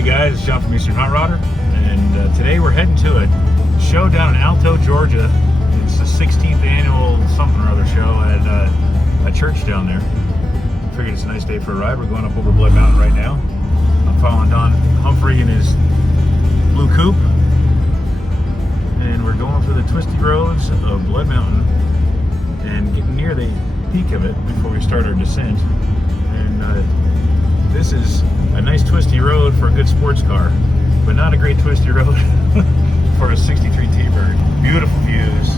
Hey guys, it's John from Eastern Hot Rodder, and today we're heading to a show down in Alto, Georgia. It's the 16th annual something or other show at a church down there. Figured it's a nice day for a ride. We're going up over Blood Mountain right now. I'm following Don Humphrey in his blue coupe, and we're going through the twisty roads of Blood Mountain and getting near the peak of it before we start our descent. And this is a nice twisty road for a good sports car, but not a great twisty road for a 63 T-Bird. Beautiful views,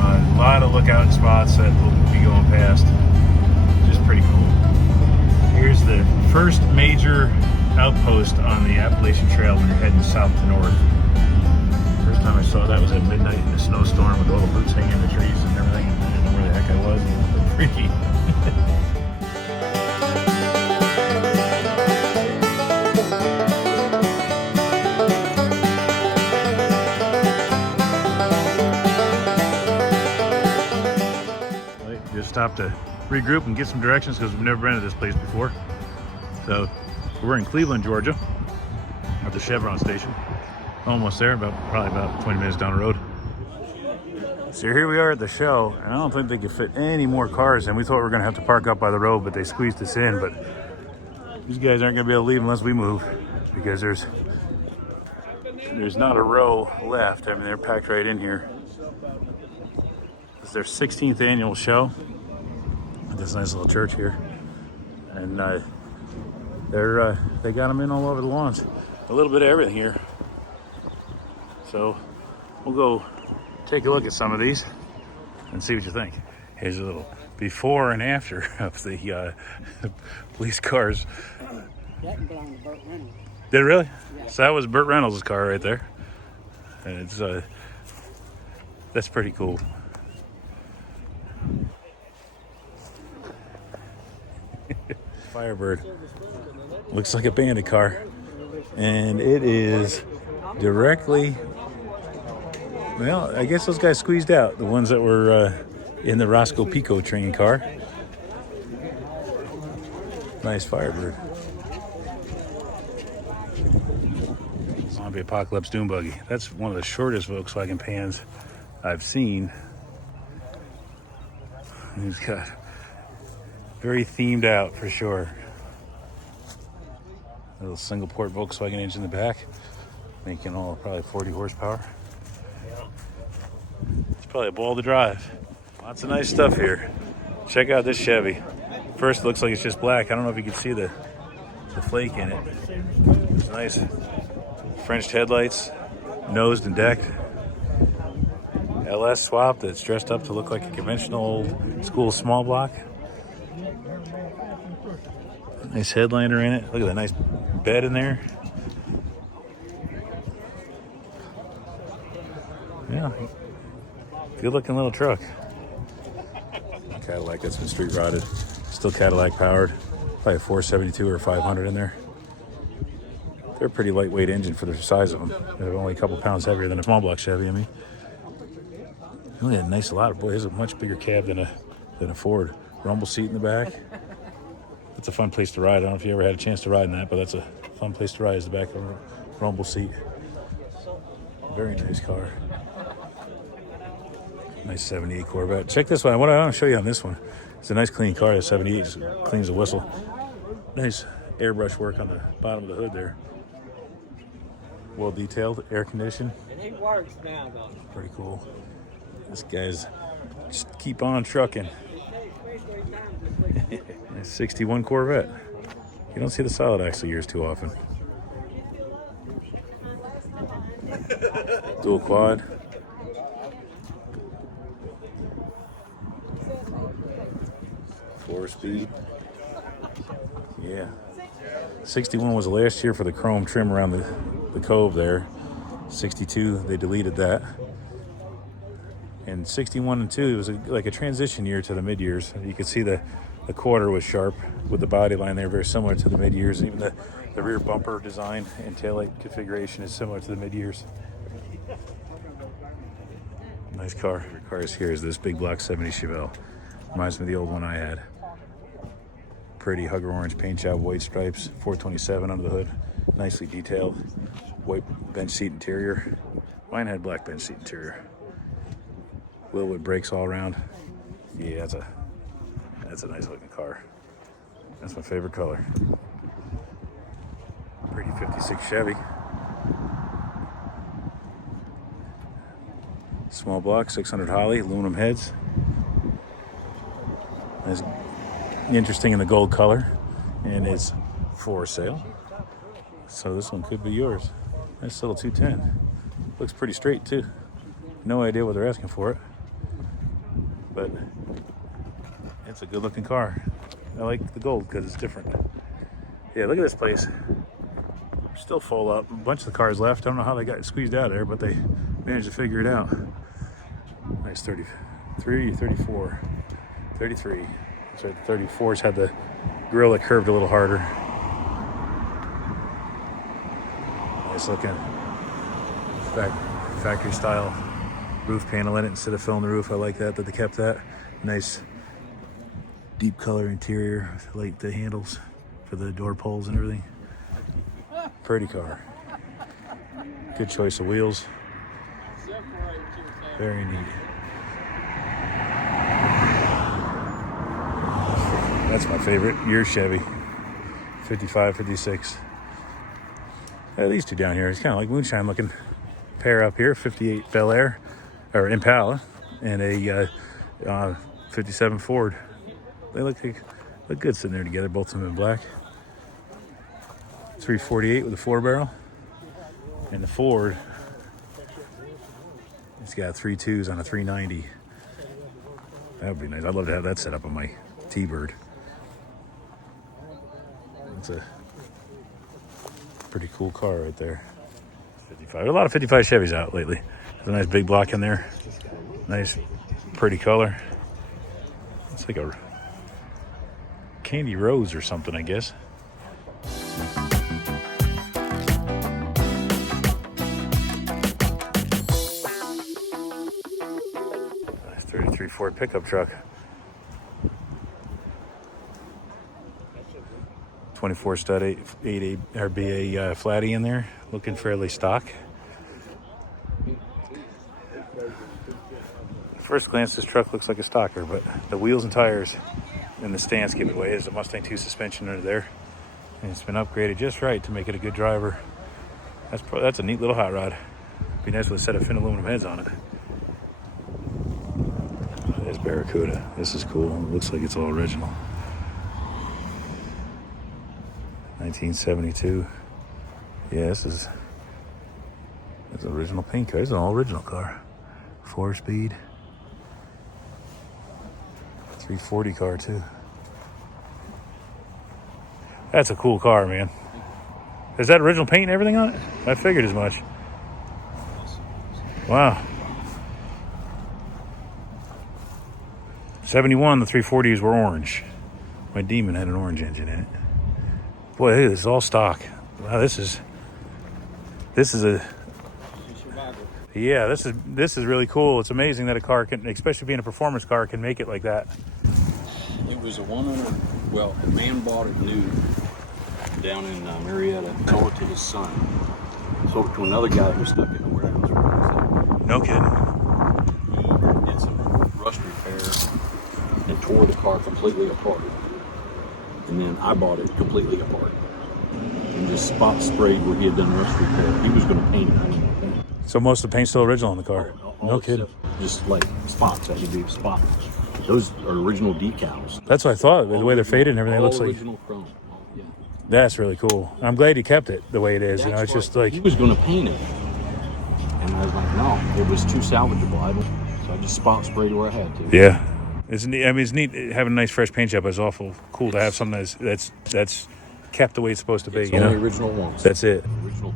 a lot of lookout spots that we'll be going past. Just pretty cool. Here's the first major outpost on the Appalachian Trail when you're heading south to north. First time I saw that was at midnight in a snowstorm with all the boots hanging in the trees and everything. I didn't know where the heck I was. It was freaky. Just stopped to regroup and get some directions because we've never been to this place before. So we're in Cleveland, Georgia, at the Chevron station. Almost there, probably about 20 minutes down the road. So here we are at the show, and I don't think they could fit any more cars in. We thought we were going to have to park up by the road, but they squeezed us in. But these guys aren't going to be able to leave unless we move, because there's not a row left. I mean, they're packed right in here. It's their 16th annual show at this nice little church here, and they got them in all over the lawns. A little bit of everything here. So we'll go take a look at some of these and see what you think. Here's a little before and after of the police cars. That belonged to Burt Reynolds. Did it really? Yeah. So that was Burt Reynolds' car right there, and it's that's pretty cool. Firebird looks like a bandit car, and it is directly, well, I guess those guys squeezed out the ones that were in the Roscoe Pico train car. Nice Firebird. Zombie Apocalypse Doom Buggy. That's one of the shortest Volkswagen Pans I've seen. He's got very themed out for sure. A little single port Volkswagen engine in the back, making all probably 40 horsepower. It's probably a ball to drive. Lots of nice stuff here. Check out this Chevy. First, it looks like it's just black. I don't know if you can see the flake in it. It's nice French headlights, nosed and decked. LS swap that's dressed up to look like a conventional old school small block. Nice headliner in it. Look at that nice bed in there. Yeah, good looking little truck. Cadillac that's been street rotted. Still Cadillac powered. Probably a 472 or 500 in there. They're a pretty lightweight engine for the size of them. They're only a couple pounds heavier than a small block Chevy, I mean. Really a nice lot. Boy, here's a much bigger cab than a Ford. Rumble seat in the back. That's a fun place to ride. I don't know if you ever had a chance to ride in that, but that's a fun place to ride, is the back of a rumble seat. Very nice car. Nice 78 Corvette. Check this one. What I want to show you on this one, it's a nice clean car. The 78 just cleans the whistle. Nice airbrush work on the bottom of the hood there. Well detailed, air conditioned. It works now, though. Pretty cool. This guy's just keep on trucking. 61 Corvette. You don't see the solid axle gears too often. Dual quad. Four speed. Yeah. 61 was the last year for the chrome trim around the cove there. 62, they deleted that. And 61 and 2, it was like a transition year to the mid-years. You could see the quarter was sharp with the body line there, very similar to the mid-years. Even the rear bumper design and taillight configuration is similar to the mid-years. Nice car. The car is here is this big block 70 Chevelle. Reminds me of the old one I had. Pretty hugger orange paint job, white stripes, 427 under the hood. Nicely detailed. White bench seat interior. Mine had black bench seat interior. Willwood brakes all around. Yeah, that's a nice looking car. That's my favorite color. Pretty 56 Chevy. Small block, 600 Holly, aluminum heads. It's interesting in the gold color, and it's for sale. So this one could be yours. Nice little 210. Looks pretty straight too. No idea what they're asking for it, but it's a good looking car. I like the gold because it's different. Yeah, look at this place. Still full up. A bunch of the cars left. I don't know how they got squeezed out of there, but they managed to figure it out. Nice 33, 34, 33. So the 34s had the grill that curved a little harder. Nice looking factory style roof panel in it instead of filling the roof. I like that they kept that. Nice deep color interior. I like the handles for the door pulls and everything. Pretty car. Good choice of wheels. Very neat. That's my favorite. Your Chevy. 55, 56. These two down here, it's kind of like moonshine looking pair up here. 58 Bel Air, or Impala, and a 57 Ford. They look good sitting there together, both of them in black. 348 with a 4-barrel. And the Ford, it's got 3 2s on a 390. That would be nice. I'd love to have that set up on my T-Bird. It's a pretty cool car right there. 55. A lot of 55 Chevys out lately. There's a nice big block in there. Nice, pretty color. It's like a candy rose or something, I guess. 33 Ford pickup truck. 24 stud 8 RBA flatty in there, looking fairly stock. First glance, this truck looks like a stocker, but the wheels and tires and the stance give it away. There's a Mustang 2 suspension under there, and it's been upgraded just right to make it a good driver. That's a neat little hot rod. Be nice with a set of fin aluminum heads on it. There's Barracuda. This is cool. It looks like it's all original. 1972. Yeah, this is an original paint car. It's an all original car. 4-speed. 340 car too. That's a cool car, man. Is that original paint and everything on it? I figured as much. Wow. 71, the 340s were orange. My Demon had an orange engine in it. Boy, hey, this is all stock. Wow, this is a yeah. This is really cool. It's amazing that a car can, especially being a performance car, can make it like that. It was a one-owner. Well, a man bought it new down in Marietta. Sold it to his son. Sold it to another guy who was stuck in the warehouse. No kidding. He did some rust repair and tore the car completely apart. And then I bought it completely apart and just spot sprayed where he had done rust repair. He was going to paint it. I didn't want to paint it. So most of the paint's still original on the car. No kidding. Just like spots. I had to do spots. Those are original decals. That's what I thought. The way they're faded and everything, it looks like. Original chrome. Yeah. That's really cool. I'm glad he kept it the way it is. It's just like he was going to paint it, and I was like, no, it was too salvageable. So I just spot sprayed where I had to. yeah. It's neat. I mean, it's neat having a nice fresh paint job. It's awful cool to have something that's kept the way it's supposed to be. It's you only know, original ones. that's it. Original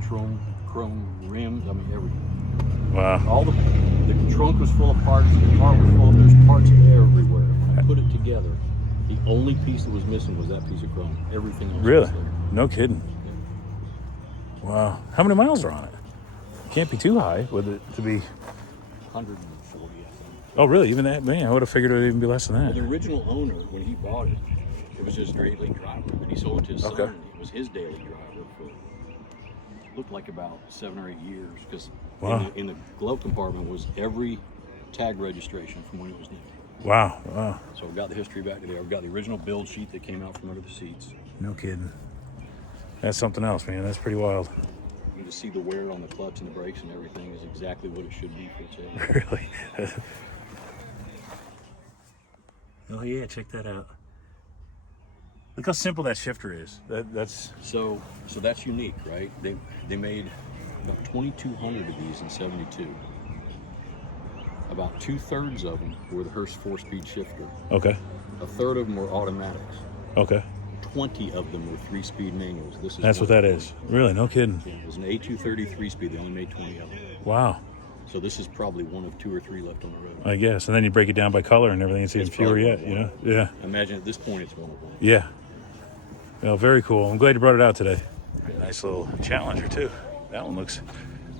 chrome rims. I mean, everything. Wow. All the trunk was full of parts. The car was full of. There's parts everywhere. When I put it together, the only piece that was missing was that piece of chrome. Everything else Really? was there. No kidding. Wow. How many miles are on it? Can't be too high with it to be. 140, I think. Oh, really? Even that? Man, I would have figured it would even be less than that. The original owner, when he bought it, it was his daily driver. And he sold it to his son. Okay. And it was his daily driver for looked like about 7 or 8 years, because Wow. in the glove compartment was every tag registration from when it was new. Wow. Wow. So I've got the history back to there. I've got the original build sheet that came out from under the seats. No kidding. That's something else, man. That's pretty wild. You can see the wear on the clutch and the brakes and everything is exactly what it should be for its age. Really? Oh yeah, check that out. Look how simple that shifter is. That's So that's unique, right? They made about 2,200 of these in '72. About 2/3 of them were the Hurst 4-speed shifter. okay. A third of them were automatics. Okay. 20 of them were 3-speed manuals. That's what that is. Really? No kidding. Yeah, it was an A230 3-speed. They only made 20 of them. Wow. So this is probably one of 2 or 3 left on the road. I guess. And then you break it down by color and everything. It's even fewer probably yet. You know? Yeah. I imagine at this point it's one of them. Yeah. Well, very cool. I'm glad you brought it out today. Nice little Challenger too. That one looks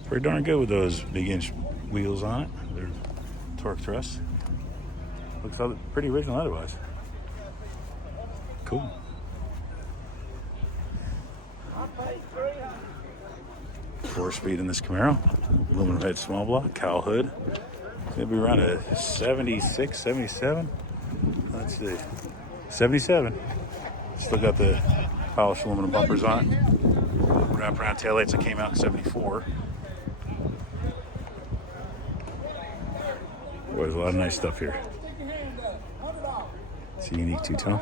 pretty darn good with those big inch wheels on it. They're torque thrust. Looks pretty original otherwise. Cool. Four-speed in this Camaro. Aluminum head small block, cowl hood. It's gonna be around a 76, 77. Let's see. 77. Still got the polished aluminum bumpers on it. Wraparound taillights that came out in 74. Boy, there's a lot of nice stuff here. It's a unique two-tone.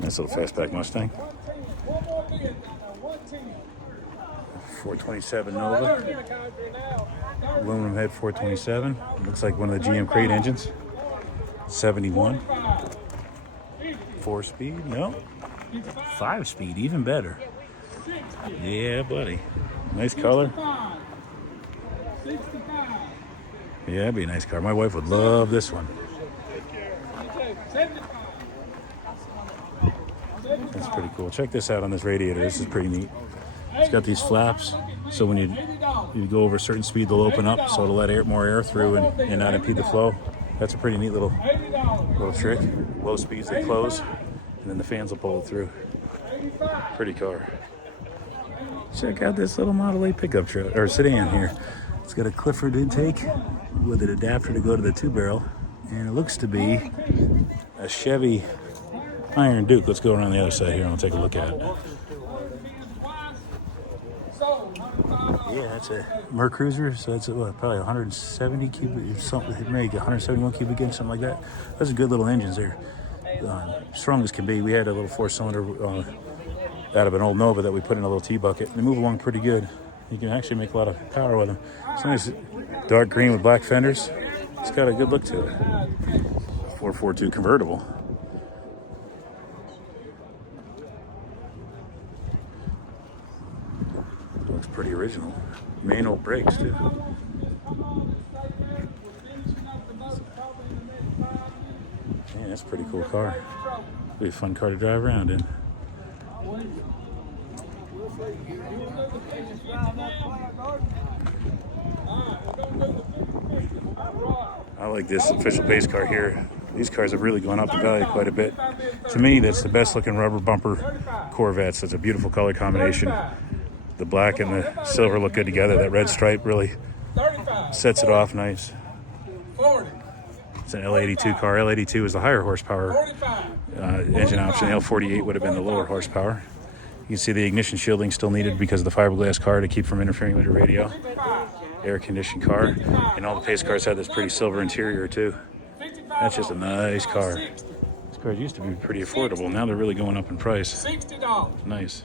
Nice little fastback Mustang. 427 Nova. Aluminum head 427. Looks like one of the GM crate engines. 71. 4-speed? No. 5-speed, even better. Yeah, buddy. Nice color. Yeah, that'd be a nice car. My wife would love this one. That's pretty cool. Check this out on this radiator. This is pretty neat. It's got these flaps, so when you go over a certain speed, they'll open up, so it'll let more air through and not impede the flow. That's a pretty neat little trick. Low speeds, they close, and then the fans will pull it through. Pretty car. Check out this little Model A pickup truck or sedan here. It's got a Clifford intake with an adapter to go to the 2-barrel, and it looks to be a Chevy Iron Duke. Let's go around the other side here and we'll take a look at it. Yeah, that's a Merc Cruiser, so that's probably 170 cubic, something, maybe 171 cubic inch, something like that. Those are good little engines there, strong as can be. We had a little 4-cylinder out of an old Nova that we put in a little T-bucket. They move along pretty good. You can actually make a lot of power with them. It's nice, dark green with black fenders. It's got a good look to it. 442 convertible. Looks pretty original. Manual brakes too. Yeah, that's a pretty cool car. Be a fun car to drive around in. I like this official base car here. These cars have really gone up in value quite a bit. To me, that's the best looking rubber bumper Corvettes. It's a beautiful color combination. The black and the silver look good together. That red stripe really sets it off nice. It's an L82 car. L82 is the higher horsepower engine option. L48 would have been the lower horsepower. You can see the ignition shielding still needed because of the fiberglass car to keep from interfering with your radio. Air conditioned car. And all the pace cars had this pretty silver interior too. That's just a nice car. These cars used to be pretty affordable. Now they're really going up in price. Nice.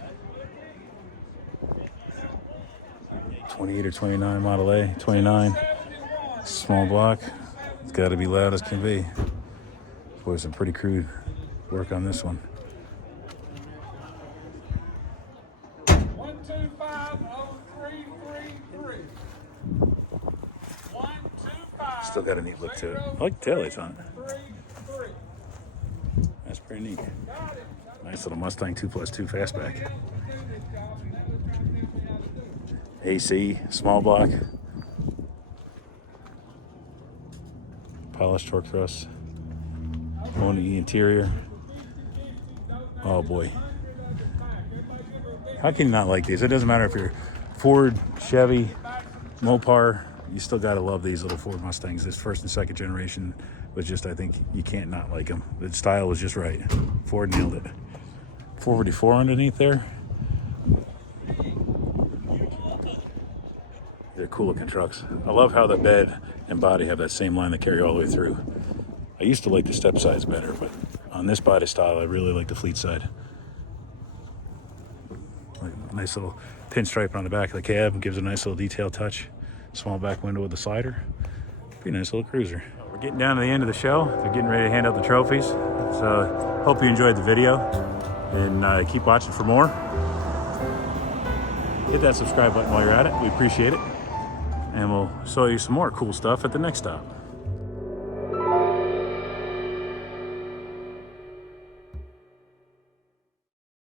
28 or 29 Model A, 29, small block. It's got to be loud as can be. Boy, some pretty crude work on this one. 125. Still got a neat look to it. I like the taillights on it. That's pretty neat. Nice little Mustang 2+2 fastback. AC, small block. Polished torque thrust. On the interior. Oh boy. How can you not like these? It doesn't matter if you're Ford, Chevy, Mopar, you still got to love these little Ford Mustangs. This first and second generation was just, I think you can't not like them. The style was just right. Ford nailed it. 454 underneath there. They're cool looking trucks. I love how the bed and body have that same line that carry all the way through. I used to like the step sides better, but on this body style, I really like the fleet side. Like nice little pinstripe on the back of the cab gives a nice little detail touch. Small back window with the slider. Pretty nice little cruiser. We're getting down to the end of the show. They're getting ready to hand out the trophies. So hope you enjoyed the video and keep watching for more. Hit that subscribe button while you're at it. We appreciate it. And we'll show you some more cool stuff at the next stop.